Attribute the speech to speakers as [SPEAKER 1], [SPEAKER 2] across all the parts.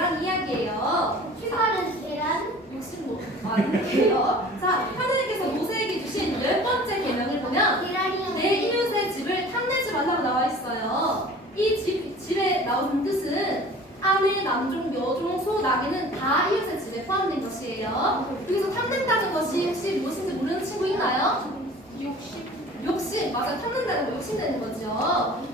[SPEAKER 1] 계란 이야기예요. 휴가는 계란? 무슨 뭐 아닌데요. 자, 하느님께서 모세에게 주신 열 번째 계명을 보면 내 이웃의 집을 탐내 집 안으로 나와 있어요. 이 집, 집에 나온 뜻은 아내, 남종, 여종, 소, 나귀는 다 이웃의 집에 포함된 것이에요. 여기서 탐낸다는 것이 혹시 무엇인지 모르는 친구 있나요? 욕심. 욕심, 맞아. 탐낸다는 거 욕심되는 거죠.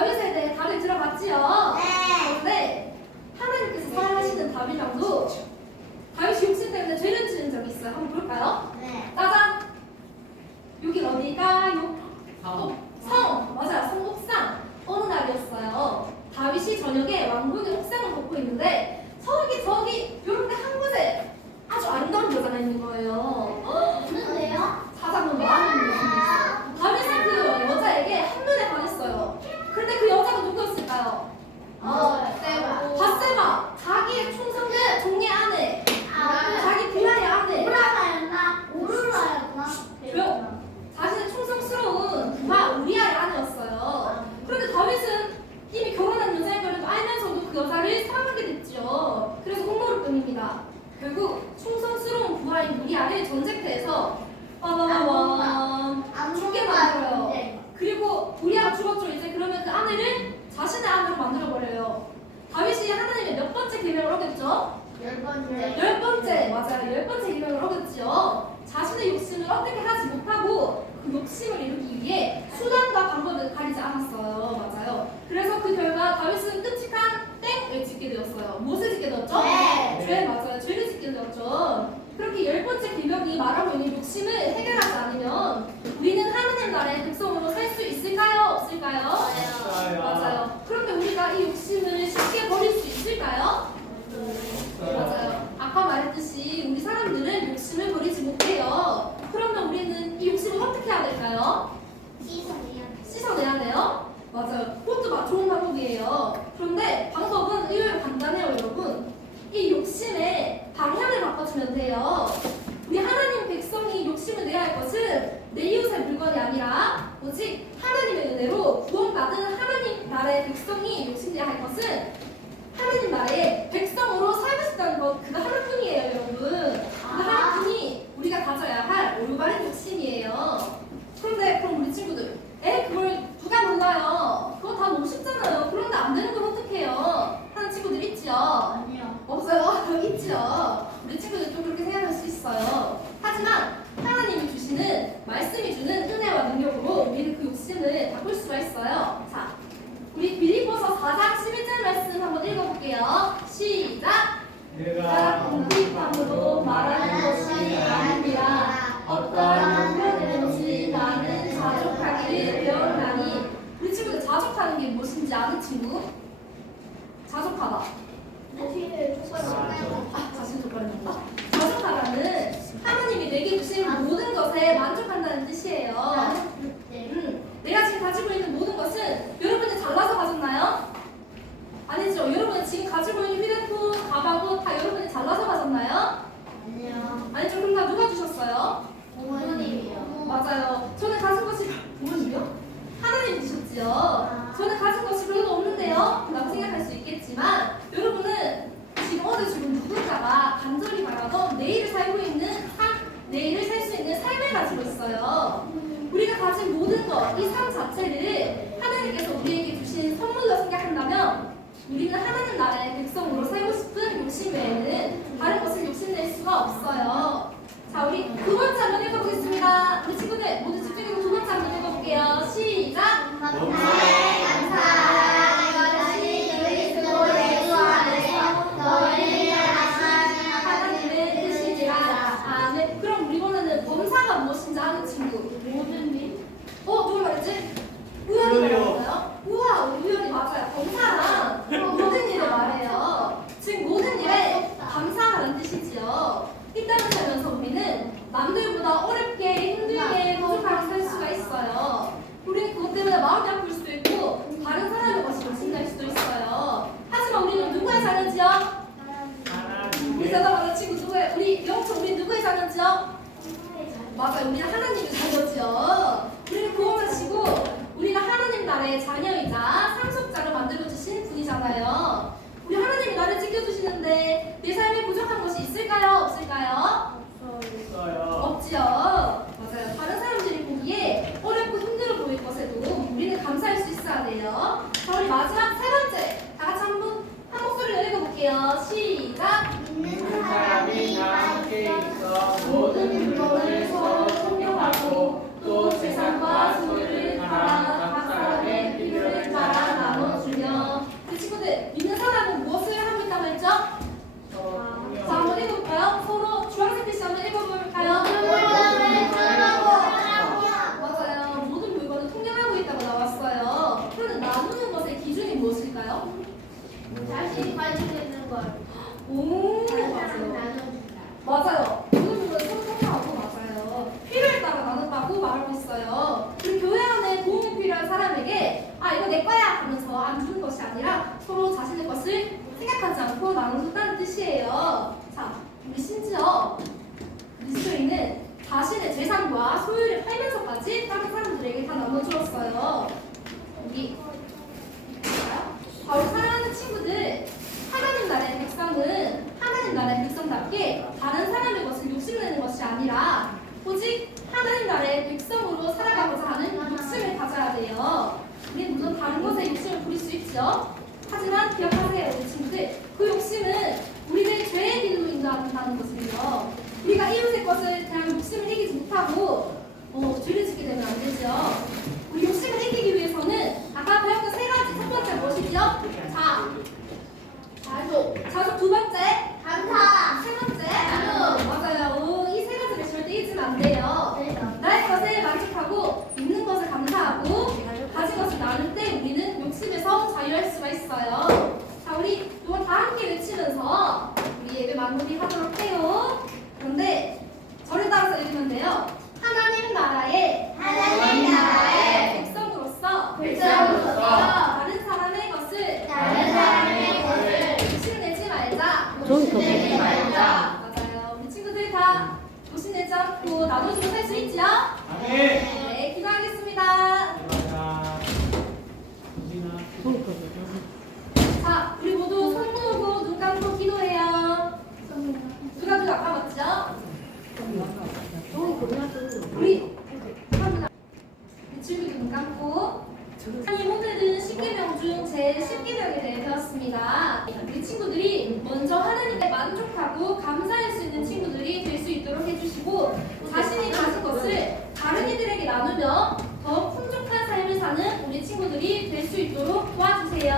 [SPEAKER 1] 다윗에 대해 다들 들어봤지요? 네. 네. 하나님께서 사랑하시는 다윗왕도 다윗이 욕심 때문에 죄를 지은 적이 있어요. 한번 볼까요? 네. 따잔. 여긴 어디일까요? 성. 성. 맞아요. 성옥상. 어느 날이었어요. 다윗이 저녁에 왕궁의 옥상을 걷고 있는데 내용입니다. 결국 충성스러운 부하인 우리 아내의 전쟁터에서 빠바바밤 죽게 만들어요. 그리고 우리아 죽었죠. 이제 그러면 그 아내를 자신의 아내로 만들어버려요. 다윗이 하나님의 몇 번째 계명을 하겠죠?
[SPEAKER 2] 열 번째.
[SPEAKER 1] 열 번째 맞아요. 열 번째 계명을 하겠지요. 자신의 욕심을 어떻게 하지 못하고 그 욕심을 이루기 위해 수단과 방법을 가리지 않았어요. 맞아요. 그래서 그 결과 다윗은 끔찍한 땡을 짓게 되었어요. 무엇을 짓게 되었죠?
[SPEAKER 2] 네.
[SPEAKER 1] 네, 맞아요. 출애굽기였죠. 그렇게 열 번째 기명이 말하고 있는 욕심을 해결하지 않으면 우리는 하느님 나라의 백성으로 살 수 있을까요? 없을까요? 맞아요. 맞아요. 그런데 우리가 이 욕심을 쉽게 버릴 수 있을까요? 맞아요. 아까 말했듯이 우리 사람들은 욕심을 버리지 못해요. 그러면 우리는 이 욕심을 어떻게 해야 될까요? 씻어내야 돼요. 맞아요. 그것도 좋은 방법이에요. 그런데 방법은 이 보시면 돼요. 우리 하나님 백성이 욕심을 내야 할 것은 내 이웃의 물건이 아니라 오직 하나님의 은혜로 구원받은 하나님 나라의 백성이 욕심내야 할 것은 하나님 나라의 백성으로 살고 싶다는 것 그거 하나뿐이에요 여러분. 우리는 よし。 생각하지 않고 나눠준다는 뜻이에요. 자, 우리 심지어 미스터리는 자신의 재산과 소유를 팔면서까지 다른 사람들에게 다 나눠주었어요. 우리? 자, 우리 사랑하는 친구들, 하나님 나라의 백성은 하나님 나라의 백성답게 다른 사람의 것을 욕심내는 것이 아니라 오직 하나님 나라의 백성으로 살아가고자 하는 욕심을 가져야 돼요. 우리는 물론 다른 것에 욕심을 부릴 수 있죠. 하지만 기억하세요, 우리 친구들. 그 욕심은 우리를 죄의 길로 인도한다는 것을요. 우리가 이웃의 것을 대한 욕심을 이기지 못하고 어, 죄를 짓게 되면 안 되죠. 우리 욕심을 이기기 위해서는 아까 배웠던 세 가지 첫 번째 무엇이죠? 자, 자조. 자조 두 번째.
[SPEAKER 2] 감사.
[SPEAKER 1] 세 번째. 맞아요. 이 세 가지를 절대 잊으면 안 돼요. 나의 것에 만족하고 있는 것을 감사하고 가진 것을 나눌 때 우리는 욕심에서 자유할 수가 있어요. 자, 우리 이건 다 함께 외치면서 우리 예배 마무리하도록 해요. 그런데 저를 따라서 읽으면 돼요. 하나님 나라의
[SPEAKER 2] 하나님 나라의
[SPEAKER 1] 백성으로서
[SPEAKER 2] 백성으로서
[SPEAKER 1] 다른 사람의 것을
[SPEAKER 2] 다른 사람의 것을
[SPEAKER 1] 욕심내지 말자. 맞아요. 우리 친구들 다 욕심내지 않고 나눠주고 살 수 있지요?
[SPEAKER 3] 아멘.
[SPEAKER 1] 네, 기도하겠습니다. 자, 우리 모두 손 모으고 눈 감고 기도해요. 누가 누가 아까 맞죠? 우리 합니다. 우리 친구들 눈 감고. 하나님 오늘은 십계명 중 제 10계명에 대해 배웠습니다. 우리 친구들이 먼저 하나님께 만족하고 감사할 수 있는 친구들이 될 수 있도록 해주시고 자신이 가진 것을 다른 이들에게 나누며 더 풍족한 삶을 사는 우리 친구들이 될 수 있도록 도와주시기